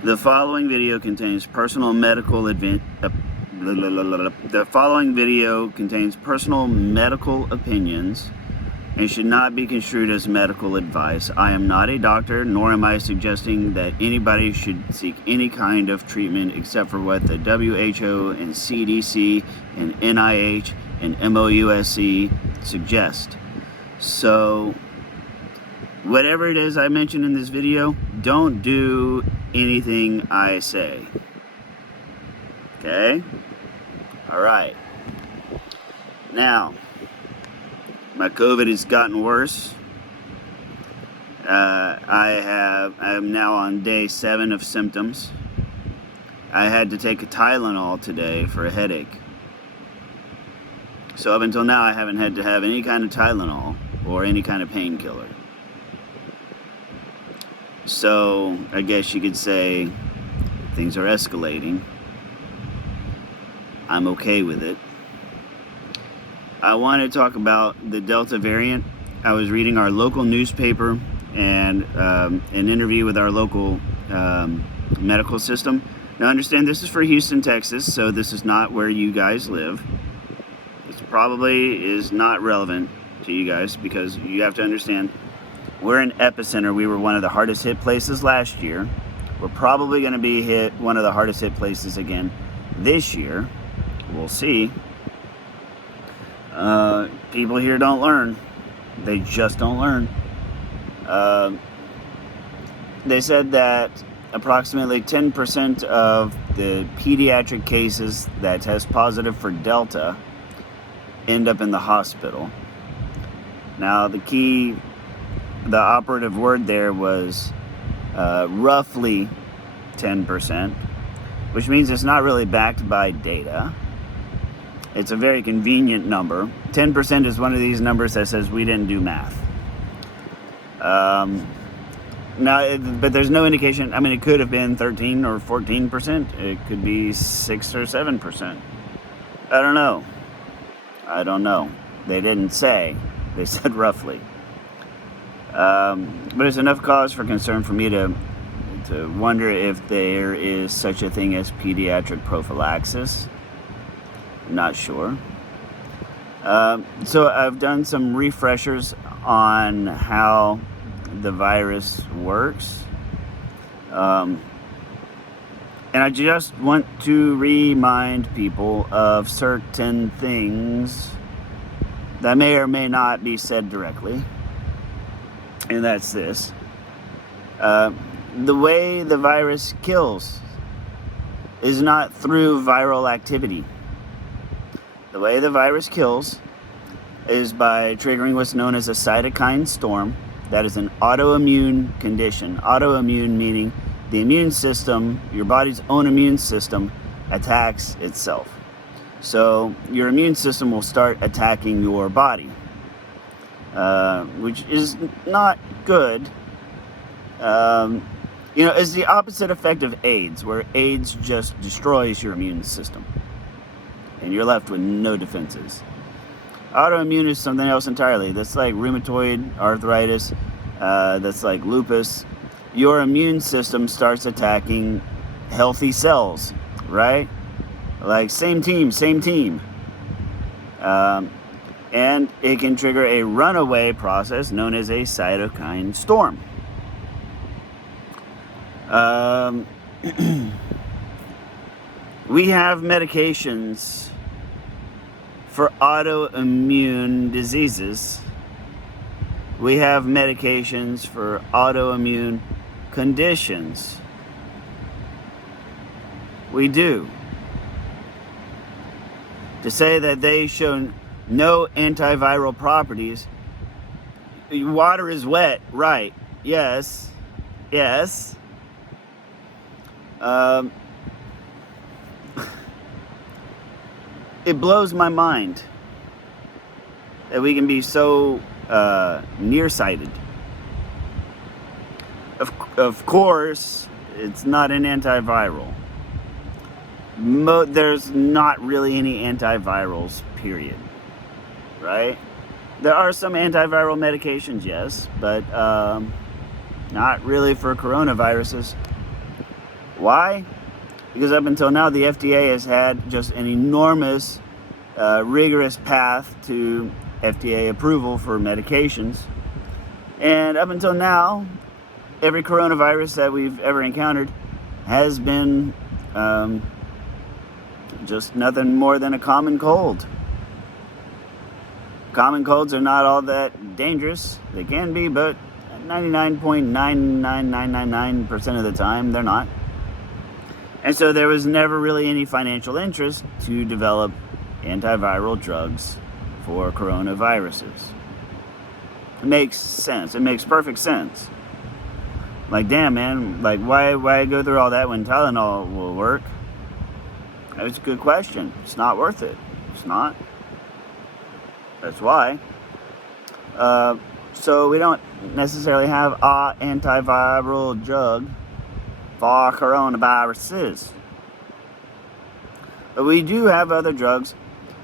The following video contains personal medical opinions and should not be construed as medical advice. I am not a doctor, nor am I suggesting that anybody should seek any kind of treatment except for what the WHO and CDC and NIH and MOUSC suggest. So, whatever it is I mentioned in this video, don't do anything I say. Okay? Am my COVID has gotten worse. I am now on day 7 of symptoms. I had to take a Tylenol today for a headache. So up until now, I haven't had to have any kind of Tylenol or any kind of painkiller. So I guess you could say things are escalating. I'm okay with it. I want to talk about the Delta variant. I was reading our local newspaper and an interview with our local medical system. Now understand, this is for Houston, Texas, so this is not where you guys live. This probably is not relevant to you guys because you have to understand, we're an epicenter. We were one of the hardest hit places last year. We're probably going to be hit one of the hardest hit places again this year. We'll see. People here don't learn. They just don't learn. They said that approximately 10% of the pediatric cases that test positive for Delta end up in the hospital. Now, the operative word there was roughly 10%, which means it's not really backed by data. It's a very convenient number. 10% is one of these numbers that says we didn't do math. But there's no indication. I mean, it could have been 13 or 14%. It could be 6 or 7%. I don't know. They didn't say. They said roughly. But it's enough cause for concern for me to wonder if there is such a thing as pediatric prophylaxis. I'm not sure. So I've done some refreshers on how the virus works. And I just want to remind people of certain things that may or may not be said directly. And that's this. The way the virus kills is not through viral activity. The way the virus kills is by triggering what's known as a cytokine storm. That is an autoimmune condition. Autoimmune meaning the immune system, your body's own immune system, attacks itself. So your immune system will start attacking your body, which is not good. It's the opposite effect of AIDS, where AIDS just destroys your immune system and you're left with no defenses. Autoimmune is something else entirely. That's like rheumatoid arthritis. That's like lupus. Your immune system starts attacking healthy cells, right? Like same team. And it can trigger a runaway process known as a cytokine storm. We have medications for autoimmune diseases. We have medications for autoimmune conditions. We do. To say that they show no antiviral properties, water is wet, right? Yes. It blows my mind that we can be so nearsighted. Of course, it's not an antiviral. There's not really any antivirals, period. Right? There are some antiviral medications, yes, but not really for coronaviruses. Why? Because up until now, the FDA has had just an enormous, rigorous path to FDA approval for medications. And up until now, every coronavirus that we've ever encountered has been just nothing more than a common cold. Common colds are not all that dangerous. They can be, but 99.99999% of the time, they're not. And so there was never really any financial interest to develop antiviral drugs for coronaviruses. It makes sense. It makes perfect sense. Like, damn, man, like, why go through all that when Tylenol will work? That's a good question. It's not worth it. It's not. That's why. So we don't necessarily have an antiviral drug for coronaviruses. But we do have other drugs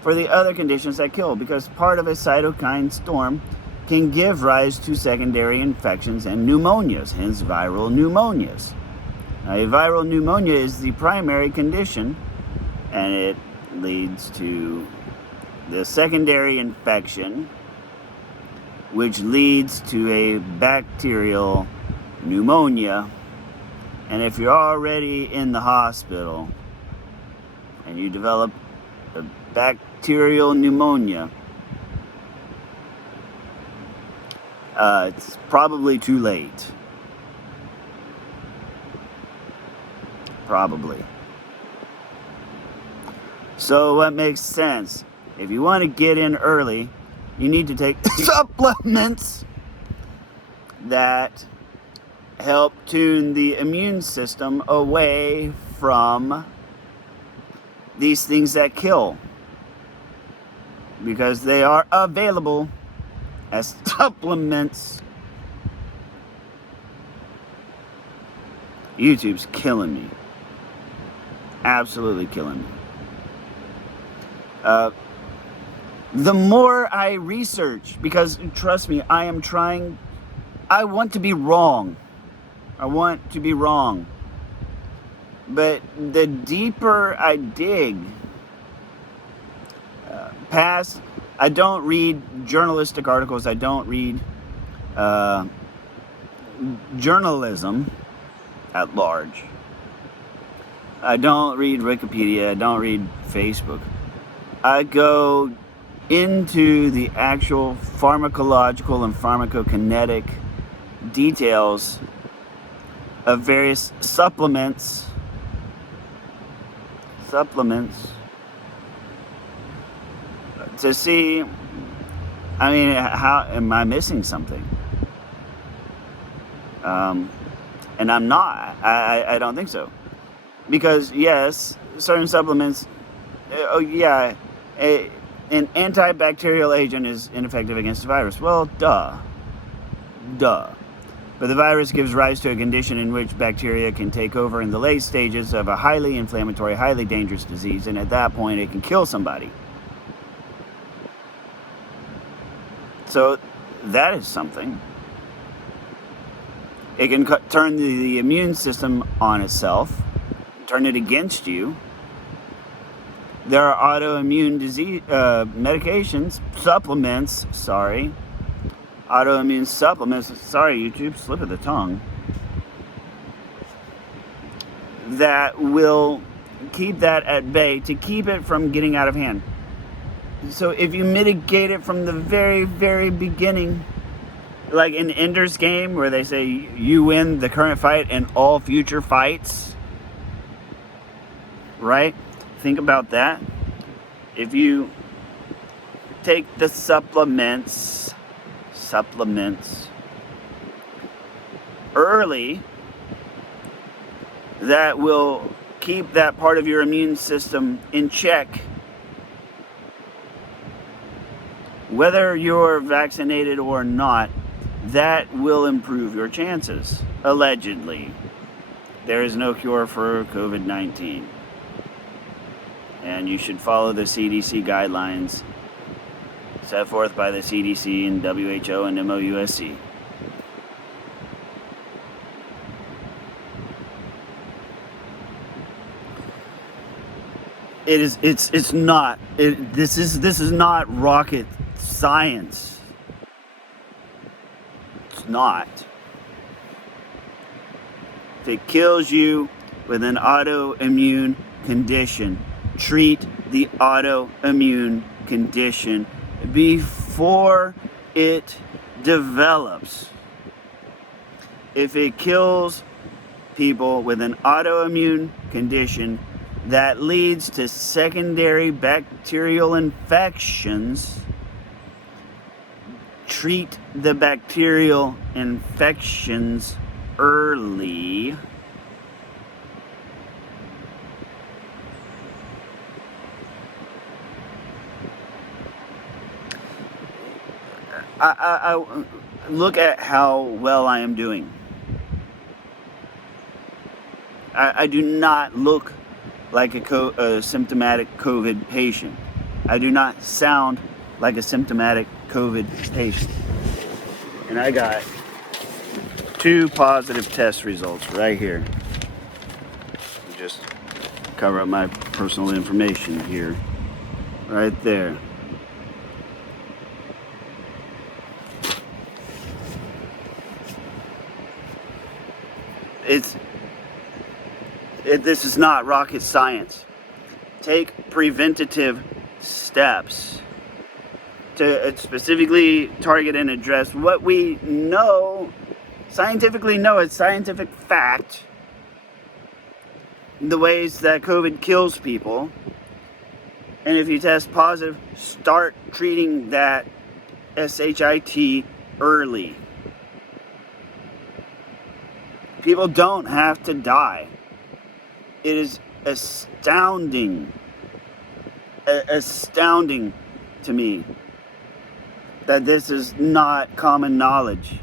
for the other conditions that kill, because part of a cytokine storm can give rise to secondary infections and pneumonias, hence viral pneumonias. Now, a viral pneumonia is the primary condition, and it leads to the secondary infection, which leads to a bacterial pneumonia. And if you're already in the hospital and you develop a bacterial pneumonia, it's probably too late. Probably. So what makes sense? If you want to get in early, you need to take supplements that help tune the immune system away from these things that kill, because they are available as supplements. YouTube's killing me. Absolutely killing me. The more I research, because trust me, I want to be wrong. I want to be wrong. But the deeper I dig past, I don't read journalistic articles, I don't read journalism at large. I don't read Wikipedia, I don't read Facebook. I go into the actual pharmacological and pharmacokinetic details of various supplements to see, I mean, how am I missing something? And I'm not. I don't think so. Because yes, certain supplements, an antibacterial agent is ineffective against the virus. Well, duh. But the virus gives rise to a condition in which bacteria can take over in the late stages of a highly inflammatory, highly dangerous disease, and at that point it can kill somebody. So that is something. It can turn the immune system on itself, turn it against you. There are autoimmune disease medications, supplements, autoimmune supplements, YouTube, slip of the tongue, that will keep that at bay, to keep it from getting out of hand. So if you mitigate it from the very, very beginning, like in Ender's Game, where they say you win the current fight and all future fights, right? Think about that. If you take the supplements early, that will keep that part of your immune system in check. Whether you're vaccinated or not, that will improve your chances, allegedly. There is no cure for COVID-19. And you should follow the CDC guidelines set forth by the CDC and WHO and MOUSC. It's not. This is not rocket science. It's not. If it kills you with an autoimmune condition, treat the autoimmune condition before it develops. If it kills people with an autoimmune condition that leads to secondary bacterial infections, treat the bacterial infections early. I look at how well I am doing. I do not look like a symptomatic COVID patient. I do not sound like a symptomatic COVID patient. And I got 2 positive test results right here. Just cover up my personal information here. Right there. This is not rocket science. Take preventative steps to specifically target and address what we know, scientifically know, it's scientific fact, the ways that COVID kills people. And if you test positive, start treating that SHIT early. People don't have to die. It is astounding to me that this is not common knowledge.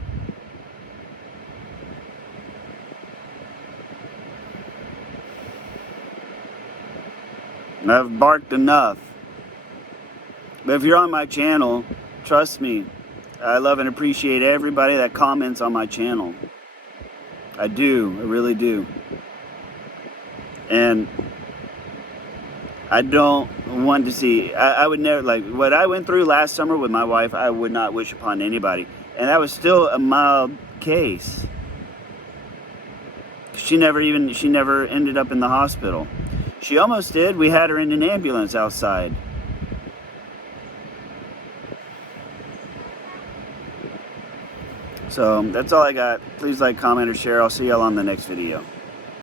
I've barked enough. But if you're on my channel, trust me, I love and appreciate everybody that comments on my channel. I do, I really do. And I don't want to see, I would never, like what I went through last summer with my wife, I would not wish upon anybody. And that was still a mild case. She never ended up in the hospital. She almost did. We had her in an ambulance outside. So that's all I got. Please like, comment, or share. I'll see y'all on the next video.